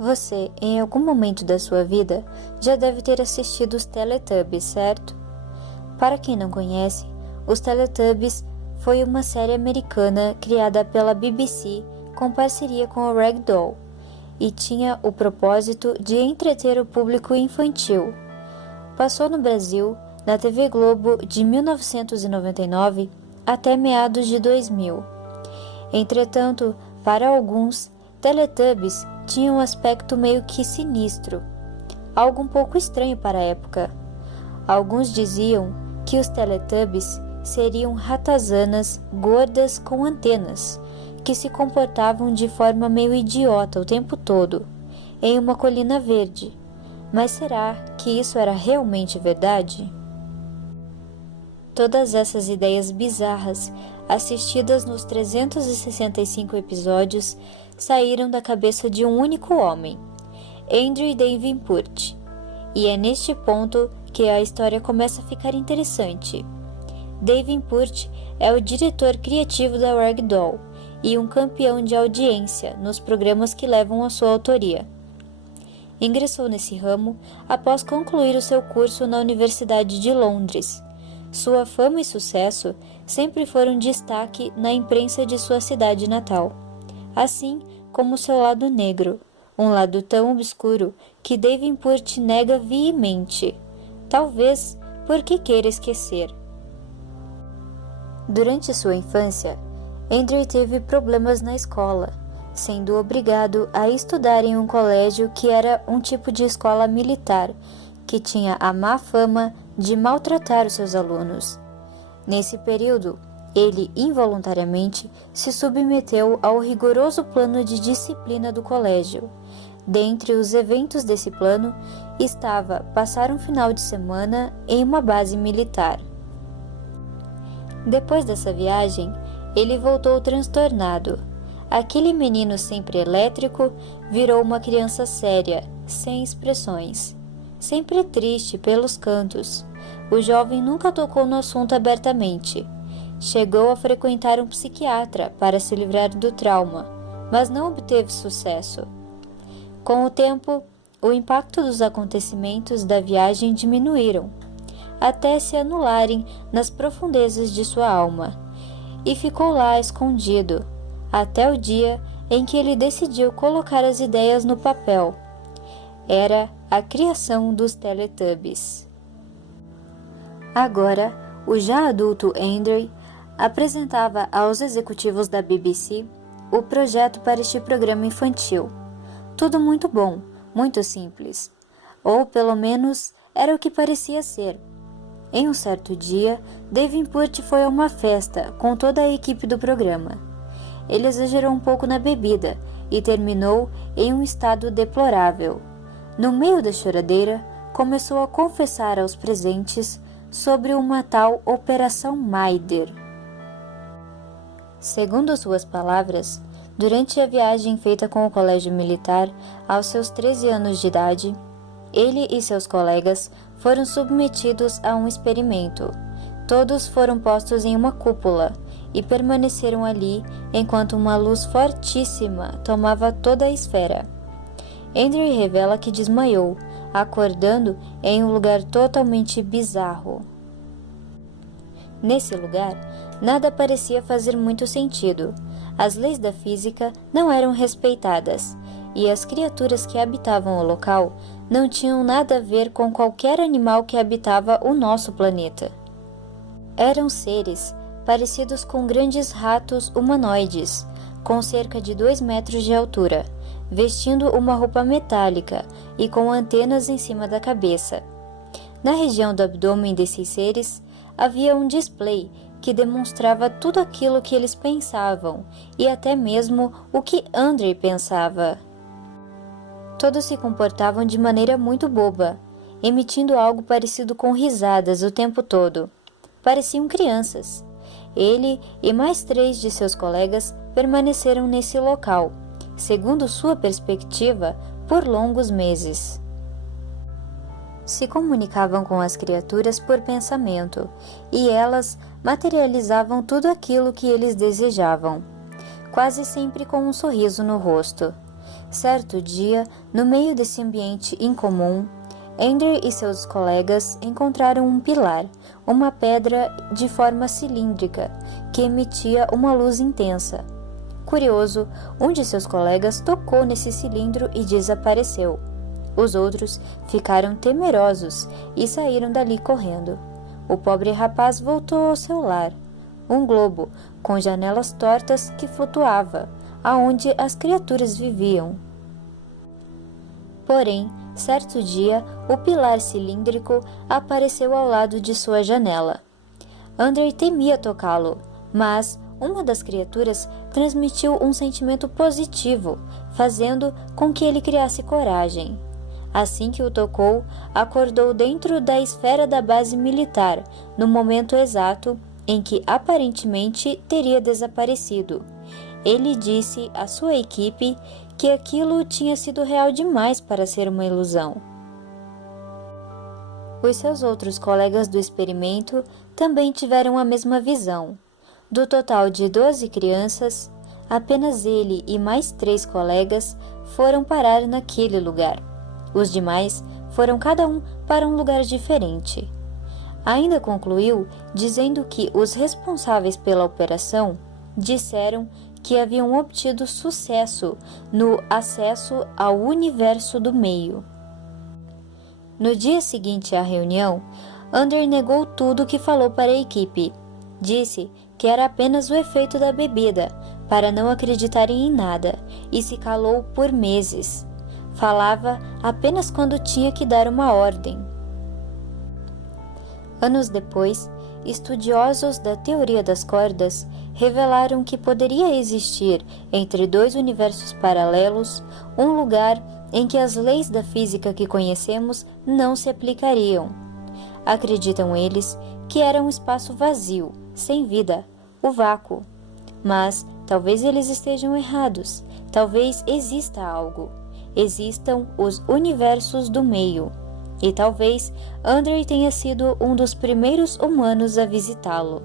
Você, em algum momento da sua vida, já deve ter assistido os Teletubbies, certo? Para quem não conhece, os Teletubbies foi uma série americana criada pela BBC com parceria com o Ragdoll e tinha o propósito de entreter o público infantil. Passou no Brasil, na TV Globo de 1999 até meados de 2000. Entretanto, para alguns, Teletubbies tinha um aspecto meio que sinistro, algo um pouco estranho para a época. Alguns diziam que os Teletubbies seriam ratazanas gordas com antenas, que se comportavam de forma meio idiota o tempo todo, em uma colina verde. Mas será que isso era realmente verdade? Todas essas ideias bizarras, assistidas nos 365 episódios, saíram da cabeça de um único homem, Andrew Davenport. E é neste ponto que a história começa a ficar interessante. Davenport é o diretor criativo da Ragdoll e um campeão de audiência nos programas que levam a sua autoria. Ingressou nesse ramo após concluir o seu curso na Universidade de Londres. Sua fama e sucesso sempre foram destaque na imprensa de sua cidade natal, assim como seu lado negro, um lado tão obscuro que Davenport nega veemente, talvez porque queira esquecer. Durante sua infância, Andrew teve problemas na escola, sendo obrigado a estudar em um colégio que era um tipo de escola militar, que tinha a má fama de maltratar os seus alunos. Nesse período, ele involuntariamente se submeteu ao rigoroso plano de disciplina do colégio. Dentre os eventos desse plano estava passar um final de semana em uma base militar. Depois dessa viagem, ele voltou transtornado. Aquele menino sempre elétrico virou uma criança séria, sem expressões. Sempre triste pelos cantos. O jovem nunca tocou no assunto abertamente. Chegou a frequentar um psiquiatra para se livrar do trauma, mas não obteve sucesso. Com o tempo, o impacto dos acontecimentos da viagem diminuíram, até se anularem nas profundezas de sua alma, e ficou lá escondido, até o dia em que ele decidiu colocar as ideias no papel. Era a criação dos Teletubbies. Agora, o já adulto Andrew apresentava aos executivos da BBC o projeto para este programa infantil. Tudo muito bom, muito simples. Ou, pelo menos, era o que parecia ser. Em um certo dia, Davenport foi a uma festa com toda a equipe do programa. Ele exagerou um pouco na bebida e terminou em um estado deplorável. No meio da choradeira, começou a confessar aos presentes sobre uma tal Operação Maider. Segundo suas palavras, durante a viagem feita com o colégio militar, aos seus 13 anos de idade, ele e seus colegas foram submetidos a um experimento. Todos foram postos em uma cúpula e permaneceram ali enquanto uma luz fortíssima tomava toda a esfera. Andrew revela que desmaiou, acordando em um lugar totalmente bizarro. Nesse lugar, nada parecia fazer muito sentido. As leis da física não eram respeitadas, e as criaturas que habitavam o local não tinham nada a ver com qualquer animal que habitava o nosso planeta. Eram seres parecidos com grandes ratos humanoides, com cerca de 2 metros de altura, vestindo uma roupa metálica e com antenas em cima da cabeça. Na região do abdômen desses seres, havia um display que demonstrava tudo aquilo que eles pensavam e até mesmo o que Andrew pensava. Todos se comportavam de maneira muito boba, emitindo algo parecido com risadas o tempo todo. Pareciam crianças. Ele e mais 3 de seus colegas permaneceram nesse local, segundo sua perspectiva, por longos meses. Se comunicavam com as criaturas por pensamento, e elas materializavam tudo aquilo que eles desejavam, quase sempre com um sorriso no rosto. Certo dia, no meio desse ambiente incomum, Andrew e seus colegas encontraram um pilar, uma pedra de forma cilíndrica, que emitia uma luz intensa. Curioso, um de seus colegas tocou nesse cilindro e desapareceu. Os outros ficaram temerosos e saíram dali correndo. O pobre rapaz voltou ao seu lar, um globo com janelas tortas que flutuava, aonde as criaturas viviam. Porém, certo dia, o pilar cilíndrico apareceu ao lado de sua janela. Andrei temia tocá-lo, mas uma das criaturas transmitiu um sentimento positivo, fazendo com que ele criasse coragem. Assim que o tocou, acordou dentro da esfera da base militar, no momento exato em que aparentemente teria desaparecido. Ele disse à sua equipe que aquilo tinha sido real demais para ser uma ilusão. Os seus outros colegas do experimento também tiveram a mesma visão. Do total de 12 crianças, apenas ele e mais 3 colegas foram parar naquele lugar. Os demais foram cada um para um lugar diferente. Ainda concluiu dizendo que os responsáveis pela operação disseram que haviam obtido sucesso no acesso ao universo do meio. No dia seguinte à reunião, Ander negou tudo o que falou para a equipe. Disse que era apenas o efeito da bebida, para não acreditarem em nada, e se calou por meses. Falava apenas quando tinha que dar uma ordem. Anos depois, estudiosos da teoria das cordas revelaram que poderia existir entre 2 universos paralelos um lugar em que as leis da física que conhecemos não se aplicariam. Acreditam eles que era um espaço vazio, sem vida, o vácuo. Mas talvez eles estejam errados, talvez exista algo. Existam os universos do meio, e talvez Andrei tenha sido um dos primeiros humanos a visitá-lo.